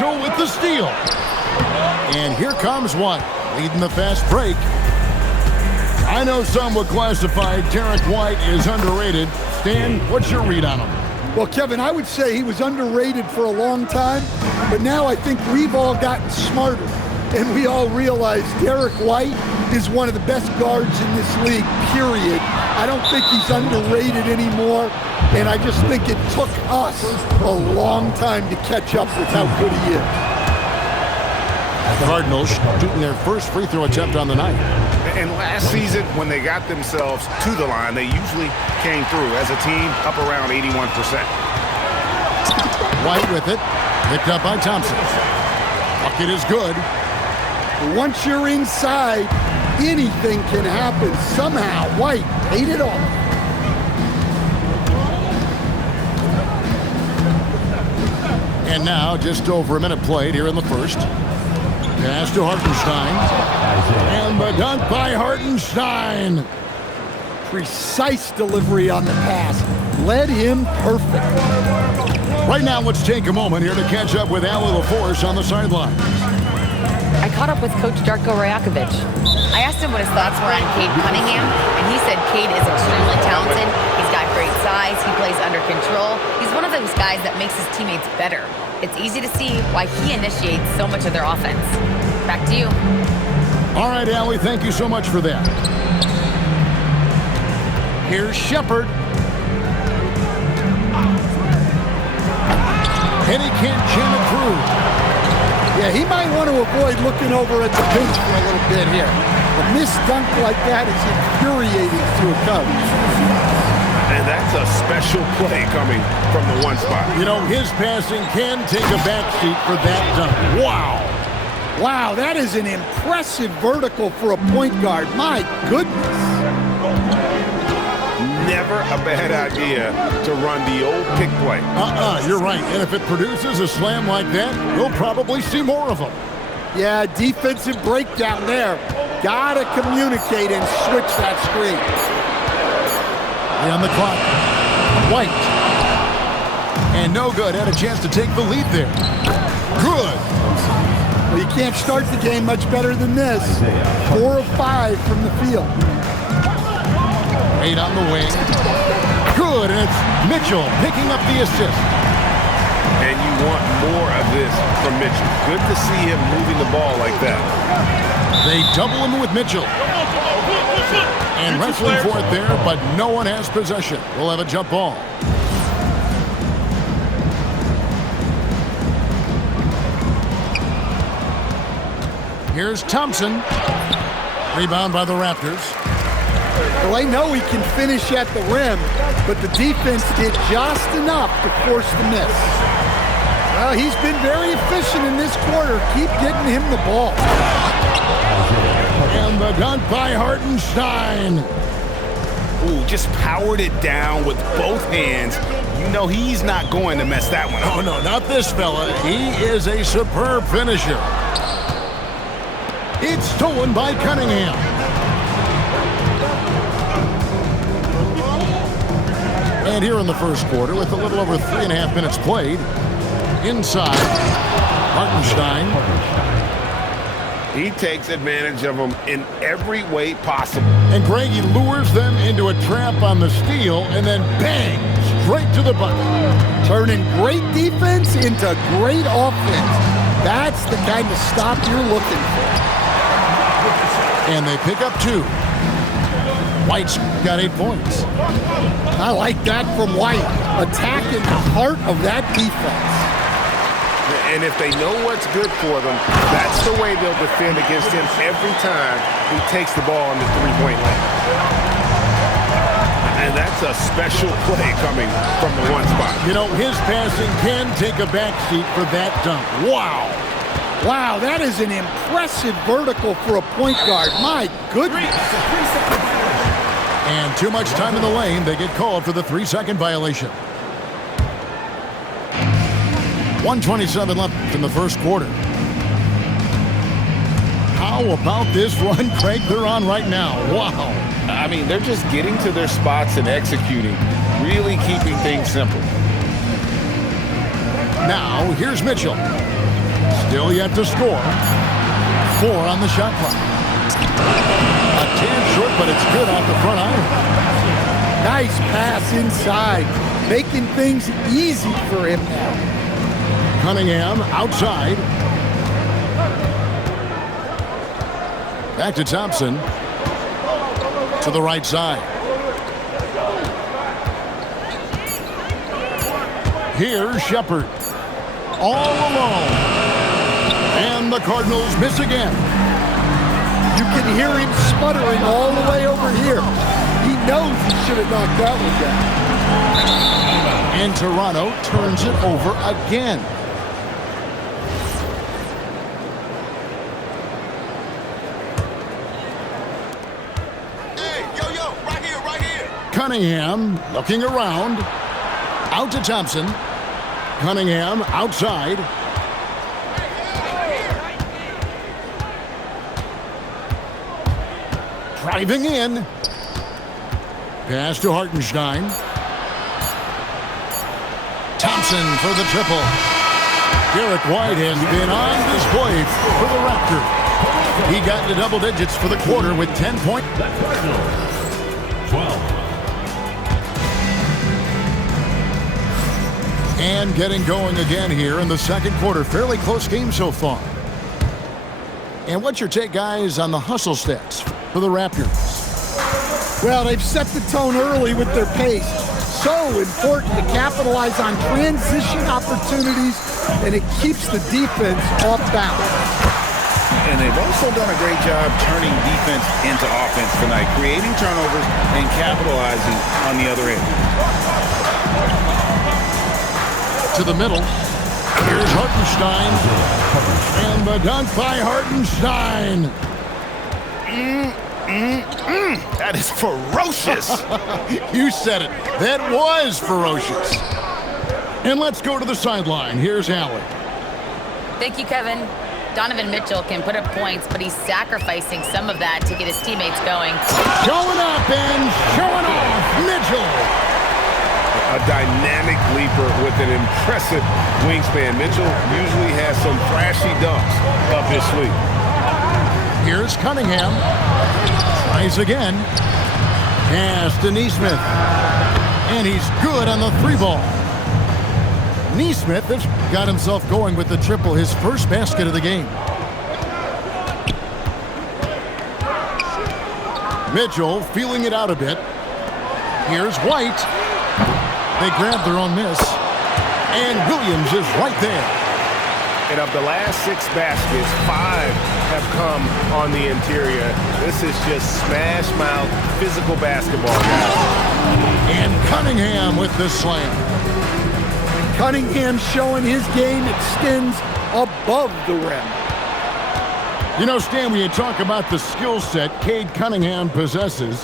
Mitchell with the steal. And here comes White, leading the fast break. I know some would classify Derek White as underrated. Stan, what's your read on him? Well, Kevin, I would say he was underrated for a long time, but now I think we've all gotten smarter, and we all realize Derek White is one of the best guards in this league, period. I don't think he's underrated anymore, and I just think it took us a long time to catch up with how good he is. The Cardinals shooting their first free throw attempt on the night. And last season, when they got themselves to the line, they usually came through as a team up around 81%. White with it, picked up by Thompson. Bucket is good. Once you're inside, anything can happen. Somehow, White ate it off. And now, just over a minute played here in the first. Pass to Hartenstein. And the dunk by Hartenstein. Precise delivery on the pass. Led him perfect. Right now, let's take a moment here to catch up with Allie LaForce on the sideline. I caught up with Coach Darko Rajakovic. I asked him what his thoughts were on Cade Cunningham, and he said Cade is extremely talented. He's got great size. He plays under control. He's one of those guys that makes his teammates better. It's easy to see why he initiates so much of their offense. Back to you. All right, Allie, thank you so much for that. Here's Shepard. And he can't jam it through. Yeah, he might want to avoid looking over at the bench for a little bit here. A missed dunk like that is infuriating to a coach. And that's a special play coming from the one spot. You know, his passing can take a backseat for that dunk. Wow. Wow, that is an impressive vertical for a point guard. My goodness. Never a bad idea to run the old pick play. You're right. And if it produces a slam like that, we'll probably see more of them. Yeah, defensive breakdown there. Gotta communicate and switch that screen. On the clock, White. And no good. Had a chance to take the lead there. Good. Well, you can't start the game much better than this. 4 of 5 from the field. 8 on the wing. Good, and it's Mitchell picking up the assist. And you want more of this from Mitchell. Good to see him moving the ball like that. They double him with Mitchell. And wrestling for it there, but no one has possession. We'll have a jump ball. Here's Thompson. Rebound by the Raptors. Well, I know he can finish at the rim, but the defense did just enough to force the miss. Well, he's been very efficient in this quarter. Keep getting him the ball. And the dunk by Hartenstein. Ooh, just powered it down with both hands. You know he's not going to mess that one up. Oh, no, not this fella. He is a superb finisher. It's stolen by Cunningham. And here in the first quarter, with a little over 3.5 minutes played, inside, Hartenstein. He takes advantage of them in every way possible. And Greg, he lures them into a trap on the steal, and then bang, straight to the bucket. Turning great defense into great offense. That's the kind of stop you're looking for. And they pick up 2. White's got 8 points. I like that from White. Attacking the heart of that defense. And if they know what's good for them, that's the way they'll defend against him every time he takes the ball in the three-point line. And that's a special play coming from the one spot. You know, his passing can take a backseat for that dunk. Wow. Wow, that is an impressive vertical for a point guard. My goodness. And too much time in the lane. They get called for the 3-second violation. 1:27 left in the first quarter. How about this run, Craig, they're on right now? Wow. I mean, they're just getting to their spots and executing, really keeping things simple. Now, here's Mitchell. Still yet to score. 4 on the shot clock. A tad short, but it's good off the front iron. Nice pass inside, making things easy for him now. Cunningham outside. Back to Thompson. To the right side. Here's Shepard. All alone. And the Cardinals miss again. You can hear him sputtering all the way over here. He knows he should have knocked that one down. And Toronto turns it over again. Hey, yo, right here. Cunningham looking around. Out to Thompson. Cunningham outside. Driving in. Pass to Hartenstein. Thompson for the triple. Derek White has been on display for the Raptors. He got into double digits for the quarter with 10 points. 12. And getting going again here in the second quarter. Fairly close game so far. And what's your take, guys, on the hustle stats for the Raptors? Well, they've set the tone early with their pace. So important to capitalize on transition opportunities, and it keeps the defense off balance. And they've also done a great job turning defense into offense tonight, creating turnovers and capitalizing on the other end. To the middle. Here's Hartenstein. And the dunk by Hartenstein. That is ferocious. You said it. That was ferocious. And let's go to the sideline. Here's Allen. Thank you, Kevin. Donovan Mitchell can put up points, but he's sacrificing some of that to get his teammates going. Showing up and showing off. Mitchell. A dynamic leaper with an impressive wingspan. Mitchell usually has some flashy dunks up his sleeve. Here's Cunningham. Tries again. Pass to Nesmith. And he's good on the 3-ball. Nesmith has got himself going with the triple, his first basket of the game. Mitchell feeling it out a bit. Here's White. They grab their own miss. And Williams is right there. And of the last 6 baskets, 5 have come on the interior. This is just smash mouth physical basketball, guys. And Cunningham with the slam. Cunningham showing his game extends above the rim. You know, Stan, when you talk about the skill set Cade Cunningham possesses,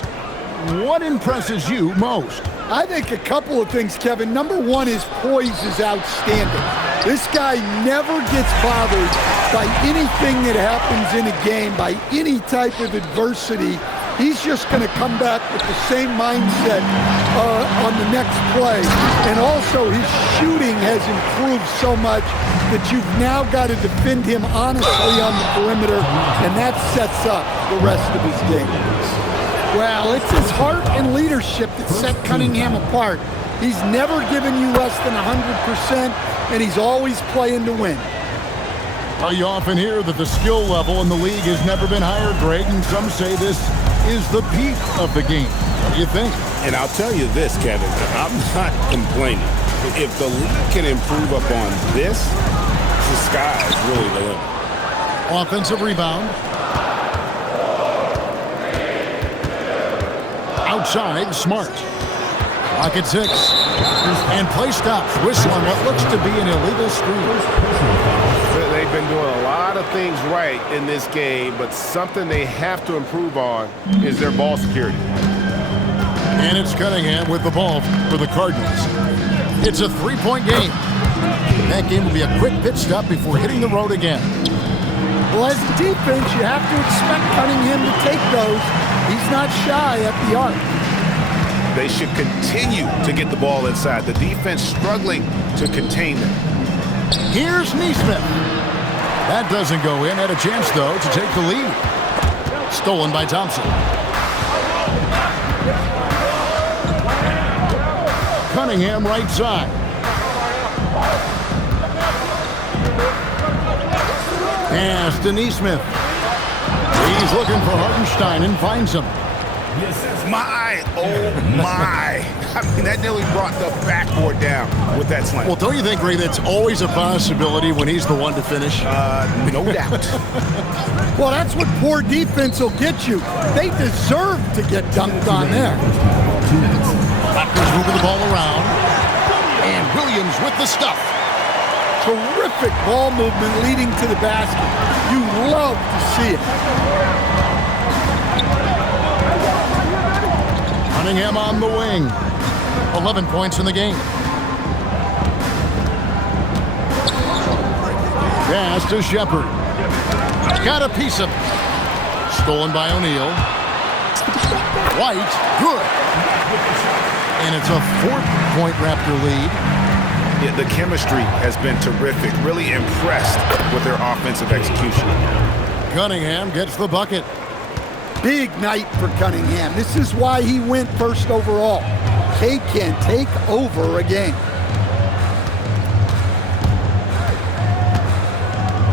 what impresses you most? I think a couple of things, Kevin. Number one, his poise is outstanding. This guy never gets bothered by anything that happens in a game, by any type of adversity. He's just going to come back with the same mindset on the next play. And also, his shooting has improved so much that you've now got to defend him honestly on the perimeter, and that sets up the rest of his game. Well, it's his heart and leadership that set Cunningham apart. He's never given you less than 100%, and he's always playing to win. Well, you often hear that the skill level in the league has never been higher, Greg, and some say this is the peak of the game. What do you think? And I'll tell you this, Kevin, I'm not complaining. If the league can improve upon this, the sky is really the limit. Offensive rebound. Outside, Smart. Clock at 6. And play stops. Whistle on what looks to be an illegal screen. They've been doing a lot of things right in this game, but something they have to improve on is their ball security. And it's Cunningham with the ball for the Cardinals. It's a 3-point game. That game will be a quick pit stop before hitting the road again. Well, as a defense, you have to expect Cunningham to take those. He's not shy at the arc. They should continue to get the ball inside. The defense struggling to contain them. Here's Nesmith. That doesn't go in. Had a chance, though, to take the lead. Stolen by Thompson. Cunningham right side. Pass to Neesmith. He's looking for Hartenstein and finds him. Oh my. I mean, that nearly brought the backboard down with that slam. Well, don't you think, Ray, that's always a possibility when he's the one to finish? No doubt. Well, that's what poor defense will get you. They deserve to get dunked on there. Raptors moving the ball around. And Williams with the stuff. Terrific ball movement leading to the basket. You love to see it. Cunningham on the wing. 11 points in the game. Pass to Shepard. Got a piece of it. Stolen by O'Neal. White, good. And it's a 4-point Raptor lead. Yeah, the chemistry has been terrific. Really impressed with their offensive execution. Cunningham gets the bucket. Big night for Cunningham. This is why he went first overall. Cade can take over a game.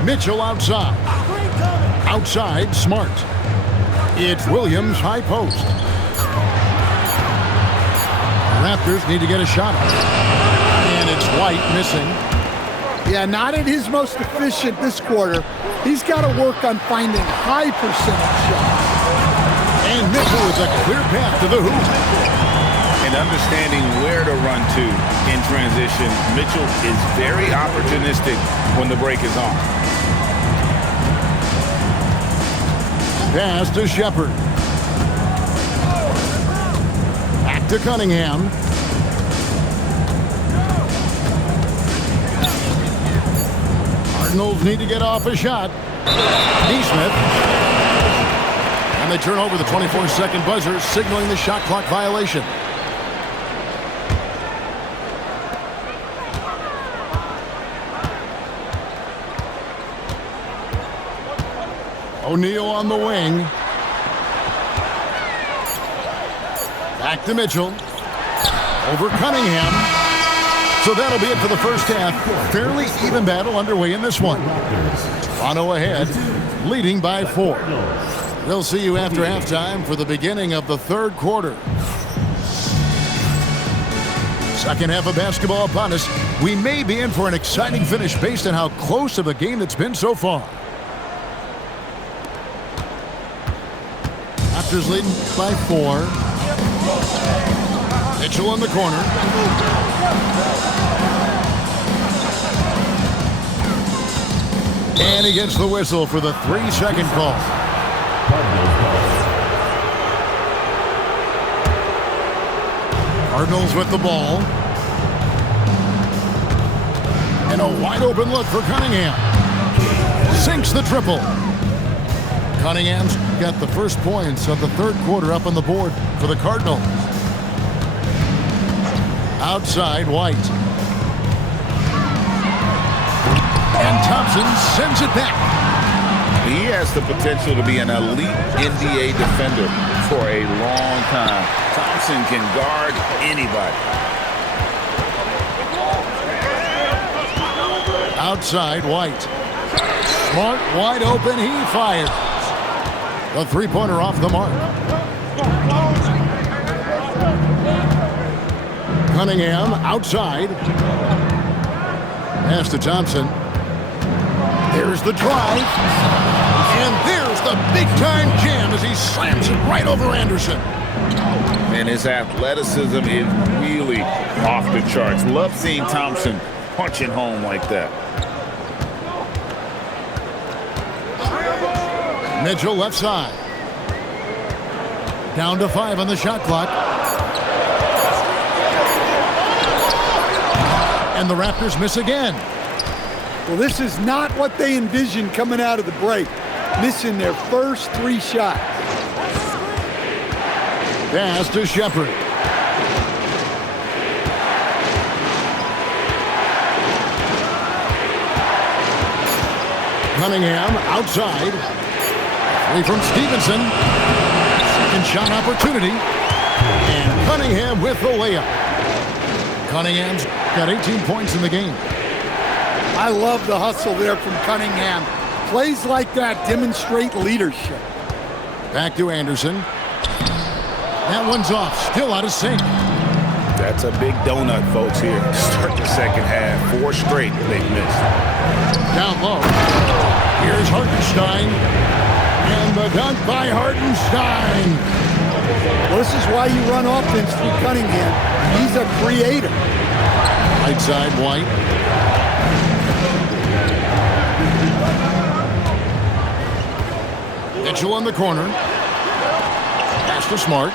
Mitchell outside. Outside, Smart. It's Williams, high post. Raptors need to get a shot. And it's White missing. Yeah, not at his most efficient this quarter. He's got to work on finding high percentage shots. And Mitchell with a clear path to the hoop. And understanding where to run to in transition, Mitchell is very opportunistic when the break is on. Pass to Shepard. Back to Cunningham. Cardinals need to get off a shot. Neesmith. And they turn over the 24-second buzzer, signaling the shot clock violation. O'Neal on the wing. Back to Mitchell. Over Cunningham. So that'll be it for the first half. Fairly even battle underway in this one. Toronto ahead, leading by 4. We'll see you after halftime for the beginning of the third quarter. Second half of basketball upon us. We may be in for an exciting finish based on how close of a game it's been so far. Raptors leading by 4. Mitchell in the corner. And he gets the whistle for the 3-second call. Cardinals with the ball. And a wide open look for Cunningham. Sinks the triple. Cunningham's got the first points of the third quarter up on the board for the Cardinals. Outside, White. And Thompson sends it back. He has the potential to be an elite NBA defender for a long time. Thompson can guard anybody. Outside, White. Smart, wide open, he fires. The three-pointer off the mark. Cunningham outside. Pass to Thompson. There's the drive. And there's the big-time jam as he slams it right over Anderson. And his athleticism is really off the charts. Love seeing Thompson punching home like that. Mitchell left side. Down to 5 on the shot clock. And the Raptors miss again. Well, this is not what they envisioned coming out of the break. Missing their first 3 shots. Pass to Shepard. Cunningham outside. Away from Stevenson. Second shot opportunity. And Cunningham with the layup. Cunningham's got 18 points in the game. I love the hustle there from Cunningham. Plays like that demonstrate leadership. Back to Anderson. That one's off. Still out of sync. That's a big donut, folks, here. Start the second half. 4 straight they've missed. Down low. Here's Hartenstein. And the dunk by Hartenstein. Well, this is why you run offense through Cunningham. He's a creator. Right side, White. Mitchell in the corner. Pass to Smart.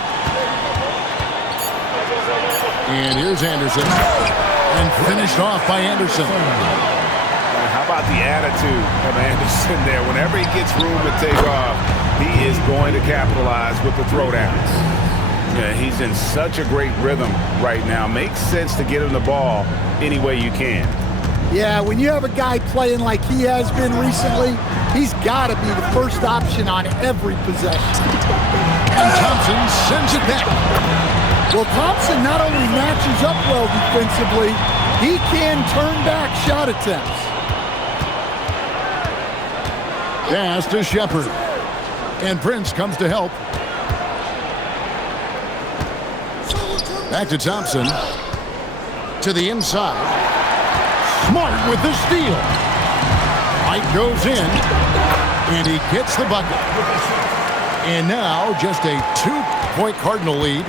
And here's Anderson. And finished off by Anderson. How about the attitude of Anderson there? Whenever he gets room to take off, he is going to capitalize with the throwdowns. Yeah, he's in such a great rhythm right now. Makes sense to get him the ball any way you can. Yeah, when you have a guy playing like he has been recently, he's got to be the first option on every possession. And Thompson sends it back. Well, Thompson not only matches up well defensively, he can turn back shot attempts. Pass to Shepard. And Prince comes to help. Back to Thompson. To the inside. Smart with the steal. White goes in. And he gets the bucket. And now just a 2-point Cardinal lead.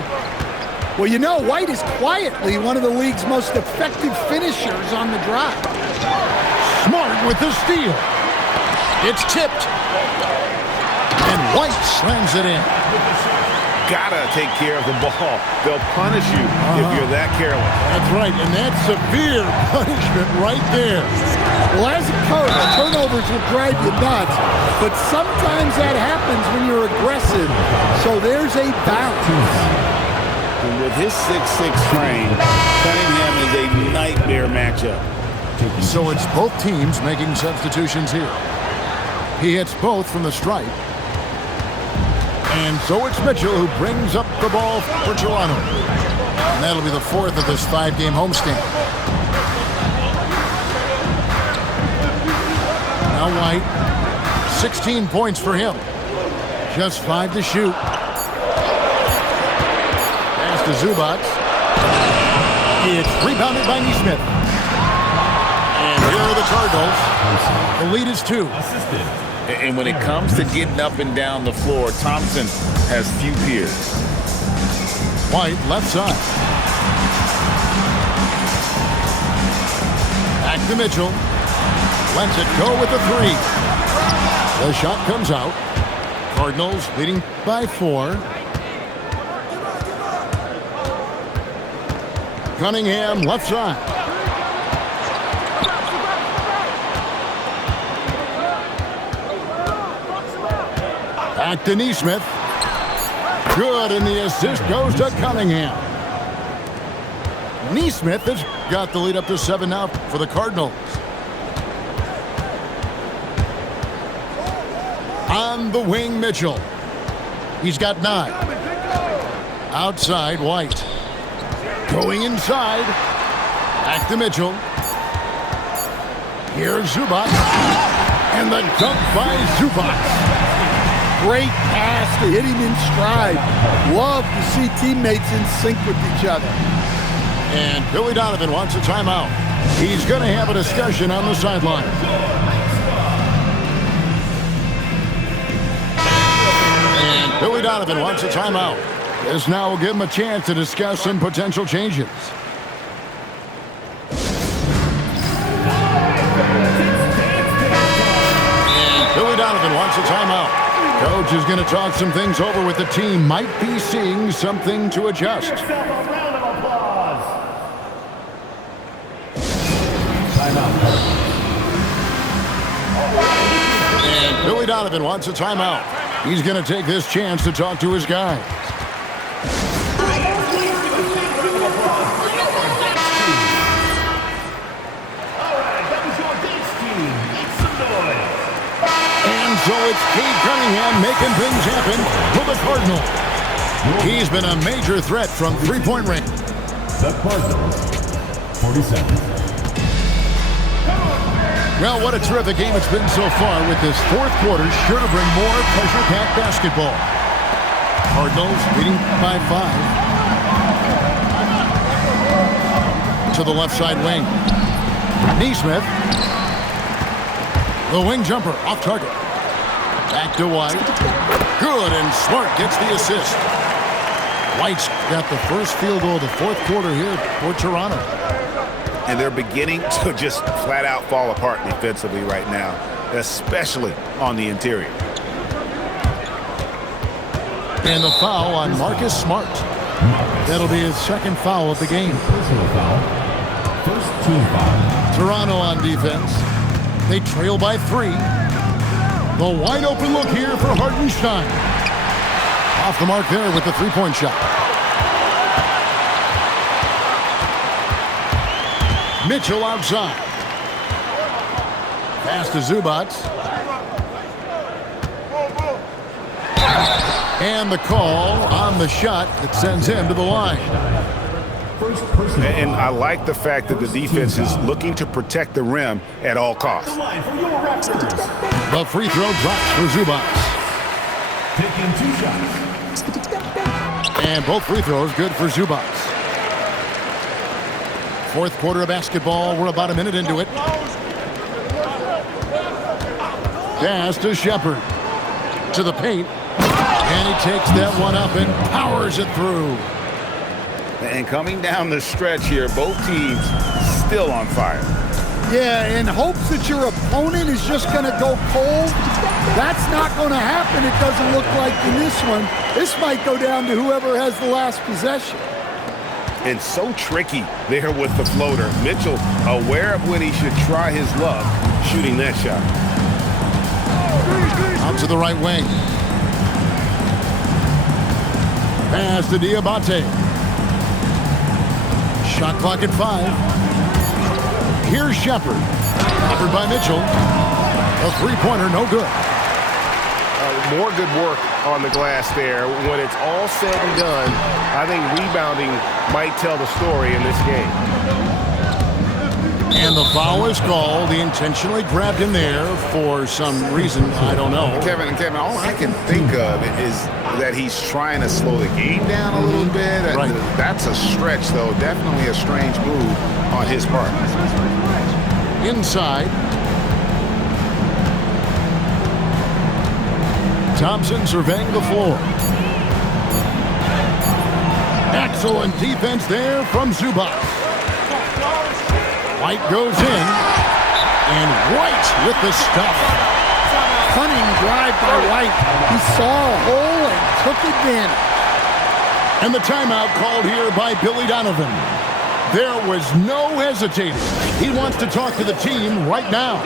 Well, you know, White is quietly one of the league's most effective finishers on the drive. Smart with the steal. It's tipped. And White slams it in. Gotta take care of the ball. They'll punish you if you're that careless. That's right, and that's severe punishment right there. Well, as a coach, turnovers will drive you nuts, but sometimes that happens when you're aggressive. So there's a balance. And with his 6'6" frame, Cunningham is a nightmare matchup. So it's both teams making substitutions here. He hits both from the stripe. And so it's Mitchell who brings up the ball for Toronto. And that'll be the 4th of this 5-game homestand. Now White, 16 points for him. Just 5 to shoot. Pass to Zubac. It's rebounded by Nesmith. And here are the Cardinals. The lead is 2. And when it comes to getting up and down the floor, Thompson has few peers. White, left side. Back to Mitchell. Lets it go with the 3. The shot comes out. Cardinals leading by 4. Cunningham, left side. Back to Nesmith. Good, and the assist goes to Cunningham. Nesmith has got the lead up to 7 now for the Cardinals. On the wing, Mitchell. He's got 9. Outside, White. Going inside. Back to Mitchell. Here's Zubac. And the dunk by Zubac. Great pass to hit him in stride. Love to see teammates in sync with each other. And Billy Donovan wants a timeout. He's going to have a discussion on the sideline. And Billy Donovan wants a timeout. This now will give him a chance to discuss some potential changes. And Billy Donovan wants a timeout. Coach is going to talk some things over with the team. Might be seeing something to adjust. And Billy Donovan wants a timeout. He's going to take this chance to talk to his guys. so it's Cade Cunningham making things happen for the Cardinals. He's been a major threat from three-point range. The Cardinals, 47. Well, what a terrific game it's been so far, with this fourth quarter sure to bring more pressure-packed basketball. Cardinals leading by 5. To the left side wing. Neesmith. The wing jumper off target. Back to White. Good, and Smart gets the assist. White's got the first field goal of the fourth quarter here for Toronto. And they're beginning to just flat out fall apart defensively right now, especially on the interior. And the foul on Marcus Smart. That'll be his second foul of the game. Personal foul. First team foul. Toronto on defense. They trail by 3. The wide open look here for Hartenstein. Off the mark there with the three-point shot. Mitchell outside. Pass to Zubac. And the call on the shot that sends him to the line. First personal And foul. I like the fact that the defense is looking to protect the rim at all costs. The line for your Raptors. The free throw drops for Zubac. Taking 2 shots. And both free throws good for Zubac. Fourth quarter of basketball. We're about a minute into it. Pass to Shepard. To the paint. And he takes that one up and powers it through. And coming down the stretch here, both teams still on fire. Yeah, in hopes that your opponent is just going to go cold. That's not going to happen, it doesn't look like in this one. This might go down to whoever has the last possession. And so tricky there with the floater. Mitchell aware of when he should try his luck shooting that shot. Out to the right wing. Pass to Diabate. Shot clock at 5. Here's Shepard. Covered by Mitchell. A three-pointer, no good. More good work on the glass there. When it's all said and done, I think rebounding might tell the story in this game. And the foul is called. He intentionally grabbed him there for some reason. I don't know. Kevin, all I can think of is that he's trying to slow the game down a little bit. Right. That's a stretch, though. Definitely a strange move on his part. Inside. Thompson surveying the floor. Excellent defense there from Zubac. White goes in. And White with the stuff. Cunning drive by White. He saw a hole and took advantage. And the timeout called here by Billy Donovan. There was no hesitating. He wants to talk to the team right now.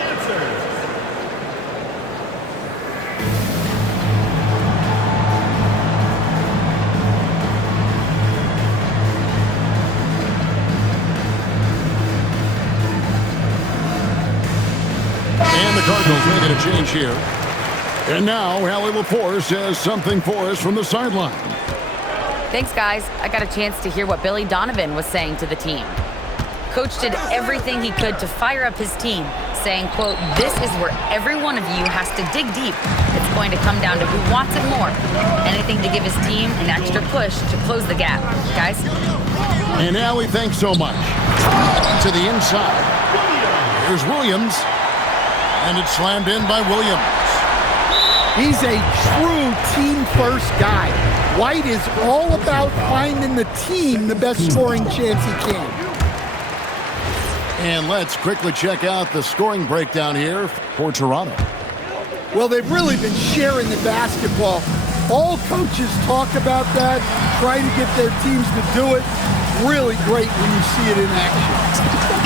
And the Cardinals making a change here. And now Allie LaForce has something for us from the sideline. Thanks, guys. I got a chance to hear what Billy Donovan was saying to the team. Coach did everything he could to fire up his team, saying, quote, "This is where every one of you has to dig deep. It's going to come down to who wants it more. Anything to give his team an extra push to close the gap." Guys? And Allie, thanks so much. To the inside. Here's Williams. And it's slammed in by Williams. He's a true team-first guy. White is all about finding the team the best scoring chance he can. And let's quickly check out the scoring breakdown here for Toronto. Well, they've really been sharing the basketball. All coaches talk about that, try to get their teams to do it. Really great when you see it in action.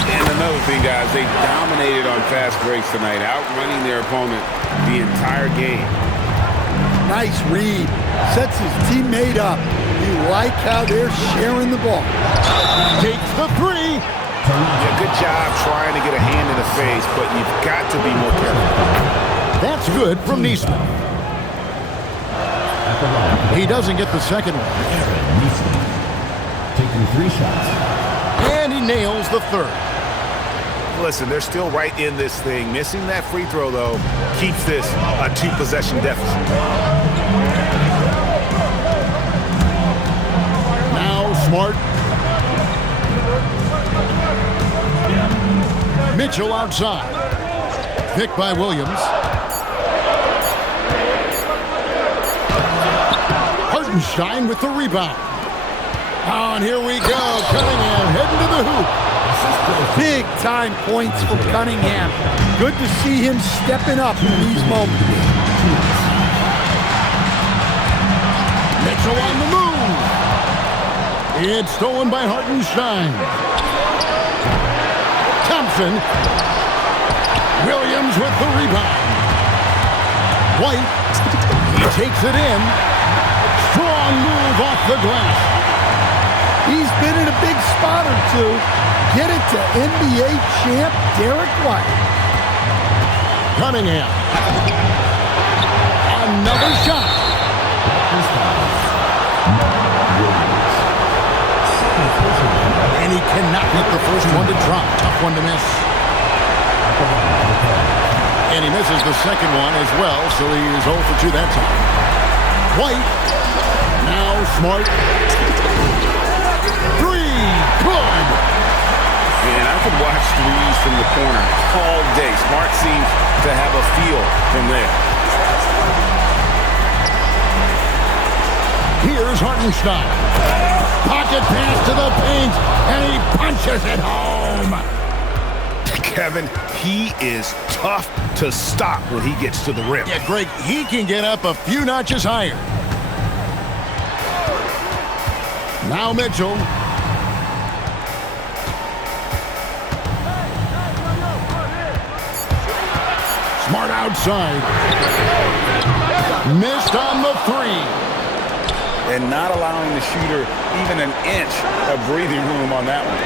And another thing, guys, they dominated on fast breaks tonight, outrunning their opponent the entire game. Nice read. Sets his teammate up. You like how they're sharing the ball. Takes the three. Yeah, good job trying to get a hand in the face, but you've got to be more careful. That's good from Neesmith. At the line, He doesn't get the second one. Aaron Neesmith, taking 3 shots. And he nails the third. Listen, they're still right in this thing. Missing that free throw, though, keeps this a 2-possession deficit. Now Smart. Mitchell outside. Picked by Williams. Hartenstein with the rebound. Oh, and here we go. Cunningham heading to the hoop. Big time points for Cunningham. Good to see him stepping up in these moments. Mitchell on the move. It's stolen by Hartenstein. Thompson. Williams with the rebound. White. He takes it in. Strong move off the glass. He's been in a big spot or two. Get it to NBA champ Derek White. Cunningham. Another shot. And he cannot get the first one to drop. Tough one to miss. And he misses the second one as well, so he is 0 for 2 that time. White. Now Smart. 3. Good. And I could watch threes from the corner all day. Smart seems to have a feel from there. Here's Hartenstein. Pocket pass to the paint, and he punches it home. Kevin, he is tough to stop when he gets to the rim. Yeah, Greg, he can get up a few notches higher. Now Mitchell. Smart outside. Missed on the 3. And not allowing the shooter even an inch of breathing room on that one.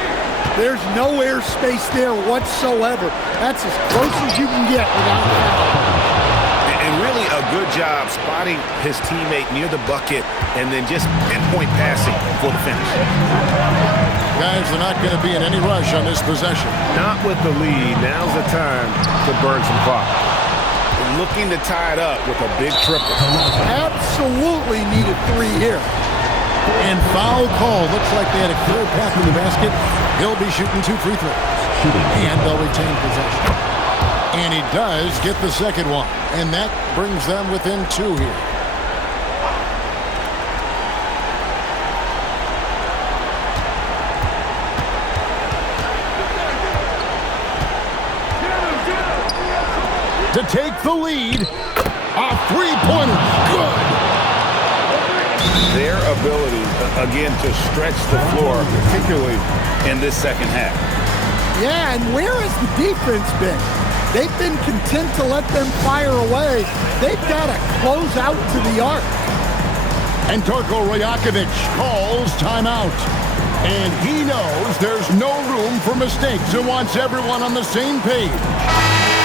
There's no air space there whatsoever. That's as close as you can get without a foul. And really a good job spotting his teammate near the bucket and then just pinpoint passing for the finish. Guys, they're not going to be in any rush on this possession. Not with the lead. Now's the time to burn some clock. Looking to tie it up with a big triple. Absolutely need a 3 here. And foul call. Looks like they had a clear path to the basket. He'll be shooting 2 free throws. And they'll retain possession. And he does get the second one. And that brings them within 2 here. To take the lead, a 3-pointer, good. Their ability, again, to stretch the floor, particularly in this second half. Yeah, and where has the defense been? They've been content to let them fire away. They've got to close out to the arc. And Darko Rajakovic calls timeout. And he knows there's no room for mistakes and wants everyone on the same page.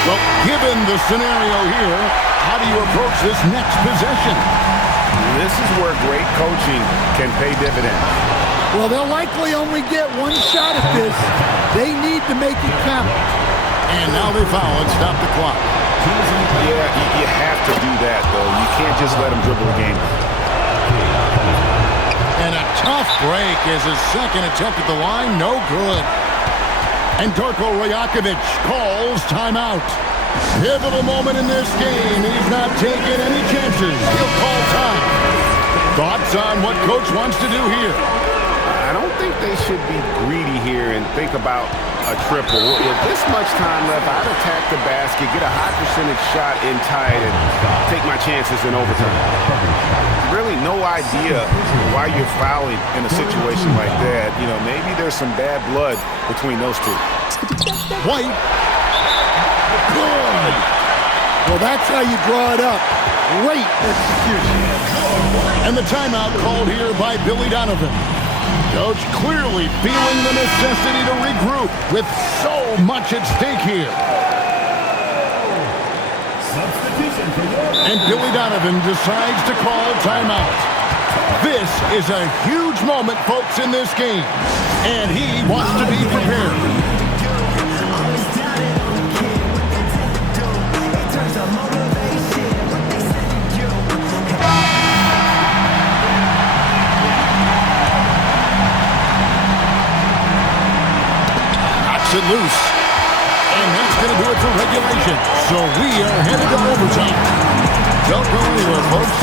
Well, given the scenario here, how do you approach this next possession? This is where great coaching can pay dividends. Well, they'll likely only get 1 shot at this. They need to make it count. And now they foul and stop the clock. Yeah, you have to do that, though. You can't just let them dribble the game. And a tough break is his second attempt at the line. No good. And Darko Rajakovic calls timeout. Pivotal moment in this game. He's not taking any chances. He'll call time. Thoughts on what Coach wants to do here? I don't think they should be greedy here and think about a triple. With this much time left, I'd attack the basket, get a high percentage shot in tight, and take my chances in overtime. Really no idea why you're fouling in a situation like that. You know, maybe there's some bad blood between those two. White. Good. Well, that's how you draw it up. Great execution. And the timeout called here by Billy Donovan. Coach clearly feeling the necessity to regroup with so much at stake here. And Billy Donovan decides to call timeout. This is a huge moment, folks, in this game. And he wants to be prepared. Knocks it loose. And that's going to do it for regulation. So we are headed to overtime. Don't go anywhere, folks.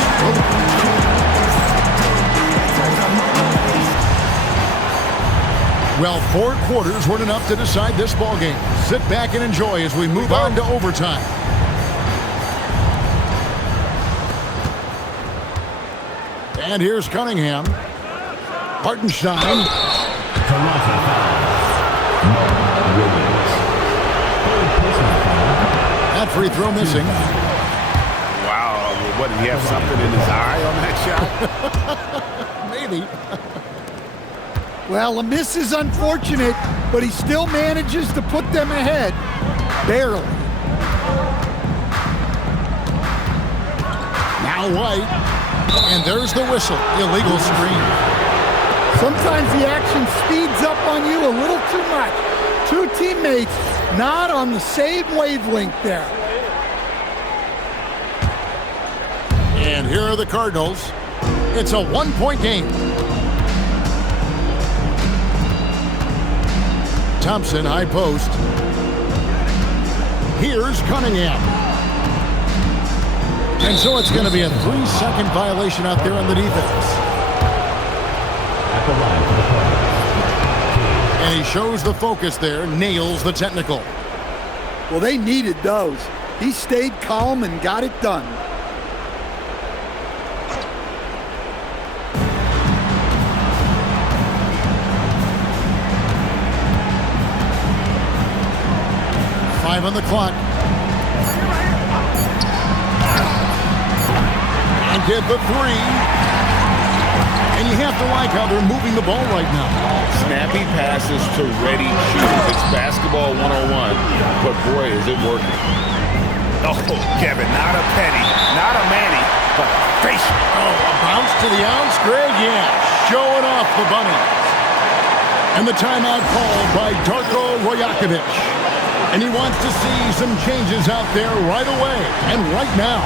Well, 4 quarters weren't enough to decide this ball game. Sit back and enjoy as we move on to overtime. And here's Cunningham. Hartenstein. That free throw missing. Wow, what, did he have something in his eye on that shot? Maybe. Well, a miss is unfortunate, but he still manages to put them ahead. Barely. Now White. And there's the whistle. Illegal screen. Sometimes the action speeds up on you a little too much. 2 teammates not on the same wavelength there. And here are the Cardinals. It's a 1-point game. Thompson, high post. Here's Cunningham. And so it's going to be a 3-second violation out there on the defense. And he shows the focus there, nails the technical. Well, they needed those. He stayed calm and got it done. On the clock. And get the 3. And you have to like how they're moving the ball right now. Snappy passes to ready shooters. It's basketball 101, but boy, is it working. Oh, Kevin, not a penny, not a Manny, but a face. Oh, a bounce to the ounce, Greg? Yeah, showing off the bunny. And the timeout called by Darko Rajakovic. And he wants to see some changes out there right away and right now.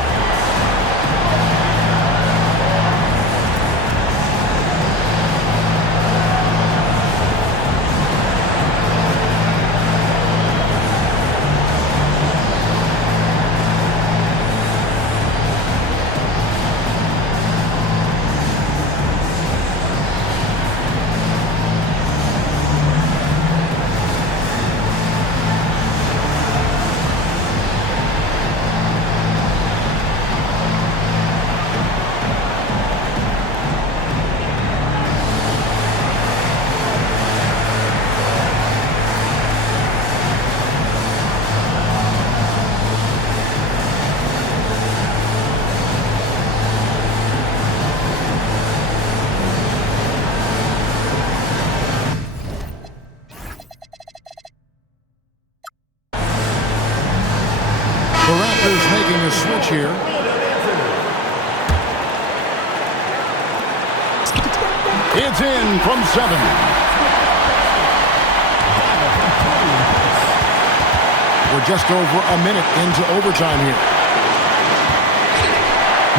The Raptors making a switch here. It's in from 7. We're just over a minute into overtime here.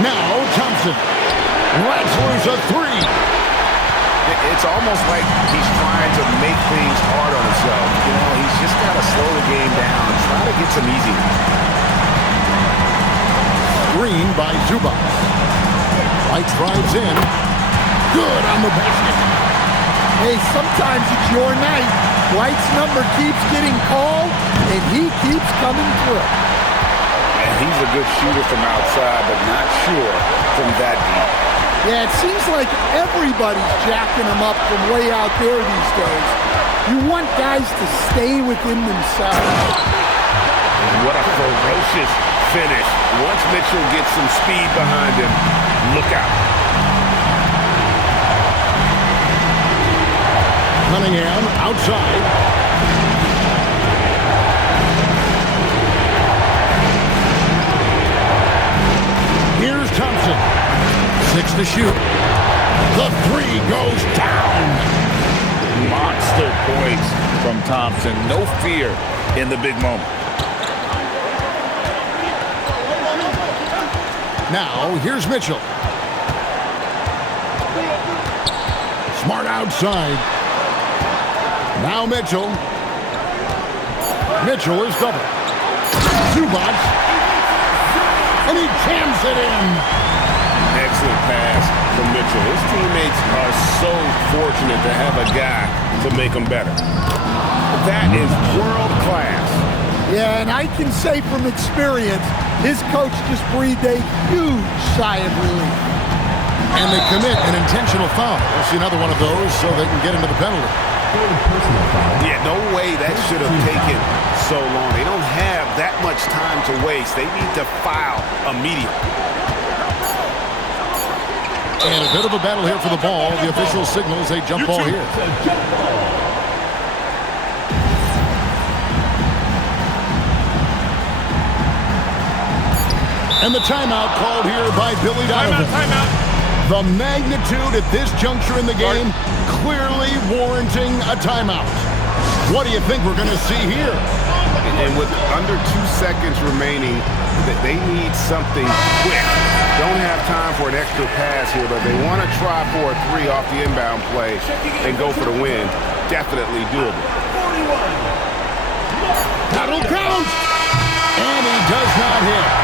Now Thompson. Rats loose a 3. It's almost like he's trying to make things hard on himself. You know, he's just got to slow the game down, try to get some easy. Green by Zubac. White drives in. Good on the basket. Hey, sometimes it's your night. White's number keeps getting called, and he keeps coming through. And he's a good shooter from outside, but not sure from that deep. Yeah, it seems like everybody's jacking him up from way out there these days. You want guys to stay within themselves. What a ferocious finish. Once Mitchell gets some speed behind him, look out. Cunningham outside. Fakes the shoot. The three goes down. Monster points from Thompson. No fear in the big moment. Now, here's Mitchell. Smart outside. Now Mitchell. Mitchell is double. Zubac. And he jams it in. Excellent pass from Mitchell. His teammates are so fortunate to have a guy to make them better. That is world class. Yeah, and I can say from experience, his coach just breathed a huge sigh of relief. And they commit an intentional foul. We'll see another one of those so they can get into the penalty. Yeah, no way that should have taken so long. They don't have that much time to waste. They need to foul immediately. And a bit of a battle here for the ball. The official signals a jump ball here. And the timeout called here by Billy Donovan. Timeout. The magnitude at this juncture in the game clearly warranting a timeout. What do you think we're going to see here? And with under 2 seconds remaining, they need something quick. Don't have time for an extra pass here, but they want to try for a three off the inbound play and go for the win. Definitely doable. That'll count! And he does not hit.